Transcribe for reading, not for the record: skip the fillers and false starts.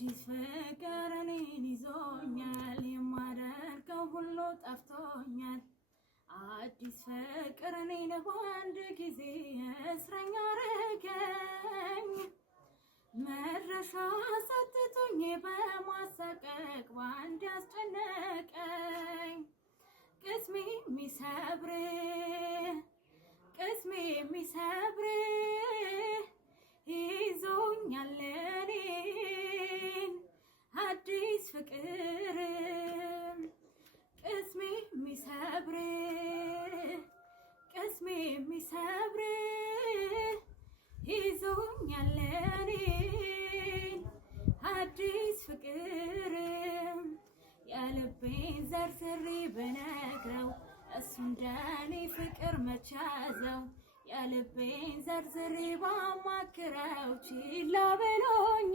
አዲስ ፍቅር እኔን ይዞኛል የማደርገው ሁሉ ጠፍቶኛል አዲስ ፍቅር እኔን በአንድ ጊዜ እስረኛ አረገኝ መድረሻ ሰጥቶኝ በማሰቀቅ ባንድ ያስጨነቀኝ ቅስሜ የሚሰብር ይዞኛል እኔን አዲስ ፍቅር ቅስሜ የሚሰብር ይዞኛል እኔን አዲስ ፍቅር የልቤን ዘርዝሬ ብነግረው እሱ እንደኔ ፍቅር መቻዘው የልቤን ዘርዝሬ ባማክረው ችላ ብሎኝ